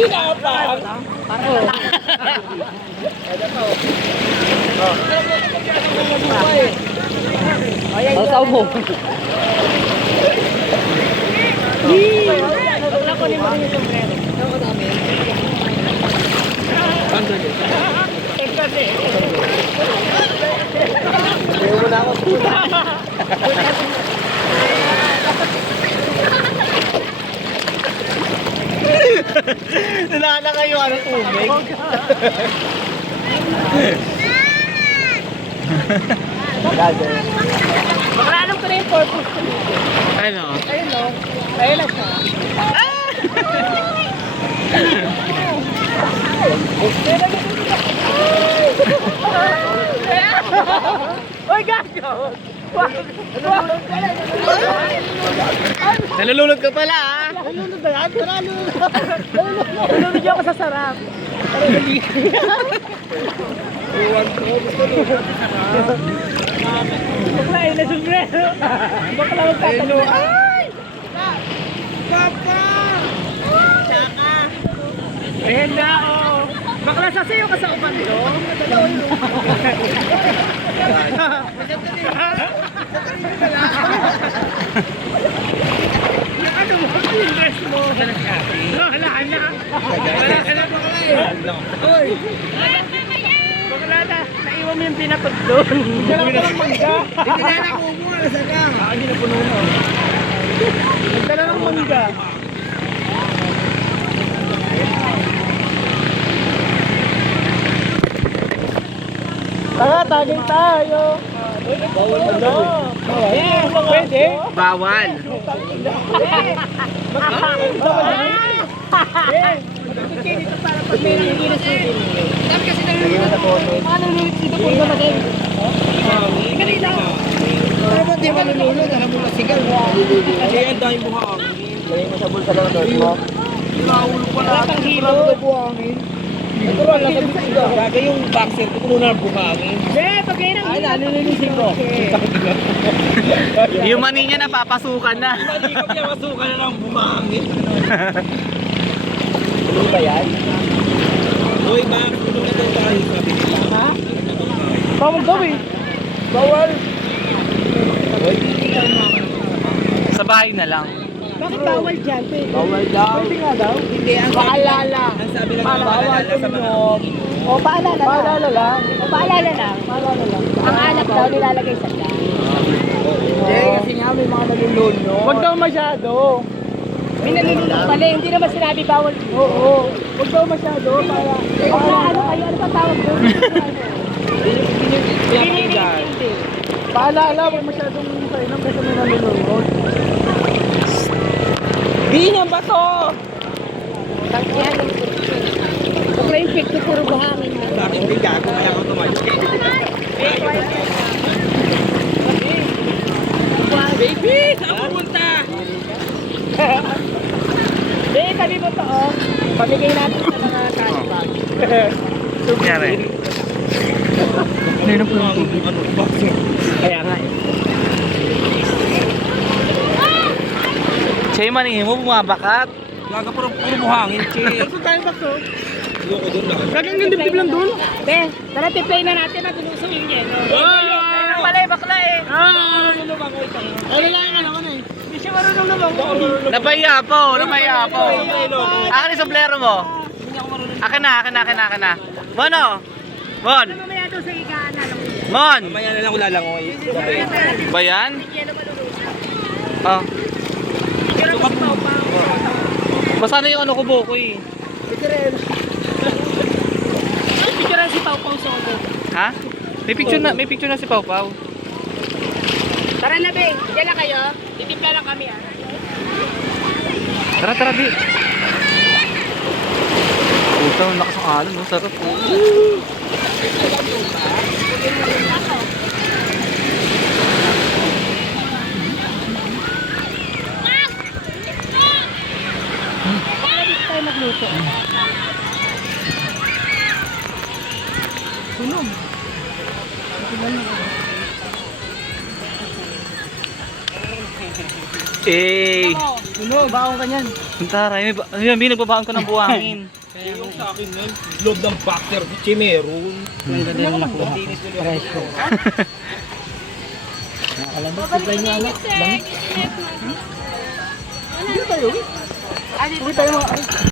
Ginapang. Sasaw mo. Wala ko ni mo rin yung sombrero. Ayaw mo na ako. Nalala kayo ano tubig? Baka alam ko na yung purpose ko dito. Ano? Ayun o. Ayun na siya. Uy, gago! Nalulunod ka pala ah! Nalunod ba yan? Nalunod ako sa sarap. Bakla eh, na sombrero. Bakla magtatanong. Ay! Papa! Tsaka! Ayan na oh. Bakla sasayo ka sa umando. Ano mo? Yung dress mo. Wala na. Wala na bakla eh. Uy! Bakla na. Naiwan mo yung pinapag doon. Hindi na lang mangga. Hindi na nakubo. Nasa ka? Hindi na puno mo. Nagdala ng mangga. Tagay tayo. Bawal mo daw. Pwede. Bawal! Dito para pag may nangigilis mo din. Sabi kasi paano nung dito po ba maging? Kanina. Pero ba't di ba nilulod? Alam mo masigal. Kasi ang dahil buhang. Lagay mo sa bulsa lang doon mo. Nakaulo pa na. Wala hilo. buhangin. Ito lang lang sa isa. Bagay yung boxer ko puno na ng buhangin. Hindi, pag kayo nang hilo. Ay, nalilinisin ko. Yung mani niya napapasukan na. Mali ko niya masukan na ng bumangin. Ano ba yan? Uy, bakit ito na daw tayo sabi nila? Ha? Bawal daw eh. Bawal. Sa bahay na lang. Bakit bawal dyan? Bawal daw. Pwede nga daw. Hindi, ang Paalala. ang sabi lang ng Bawal paalala sa mga O, paalala lang. Paalala lang. O, paalala lang. Paalala lang. Ang anak daw nilalagay sa dyan. Hindi, kasi nga may mga nalulunod. Huwag daw masyado. May nalilunod pala. Hindi naman sinabi bawal. Oo. Huwag daw masyado. Para. Ano kayo? Ano ba tawag doon? Hindi. Paalala. Huwag masyadong painom kasi may nalilunod. Di na ba to? Tangkihan yung Pagka yung picto puro buhangin na. Sa akin, di gago kaya ako tumayo. Baby, saan pumunta? Hindi, sabi mo to, oh. Pamigay natin sa mga cash bag. Nangyari. Ano po yung tubig? Kaya nga eh. Siya yung mani mo bumabakat. Gaga puro buhangin, che. Saan tayo bakso? Ayoko doon lang. Gagang yung dibdib lang dun. Be, tara tiplay na natin at tinusong yung yelo. Ayun pala eh, bakla eh. Ano lang yung ano eh. Hindi siya marunong naman. Napaya po, napaya po. Akin yung sombrero mo. Akin na. Mono! Mon! Mamaya daw sa higaan na lang. Mon! Mamaya na lang ko lalangoy. Ba yan? Yelo malulusa. Oh. Pero mas pao-pao. Basta na yung ano ko buko eh. Picture si Pau Pau Soto. Ha? May picture na si Pau Pau. Tara na be, diyan lang kayo. Titimpla lang kami ah. Tara, di. Puta, ang lakas ng alon, no? Sarap. Tayo magluto. Sunog. Ito lang ako. Eh, Baon ka niyan. Taray, ayun, may nagbabaon ko ng buhangin. Yung sa akin nun, loob ng boxer, chimeron. Ang ganda yung nakuha. Presko. Nakakalambot. Supply niya anak. Dami. Hindi tayo. Hindi tayo mga...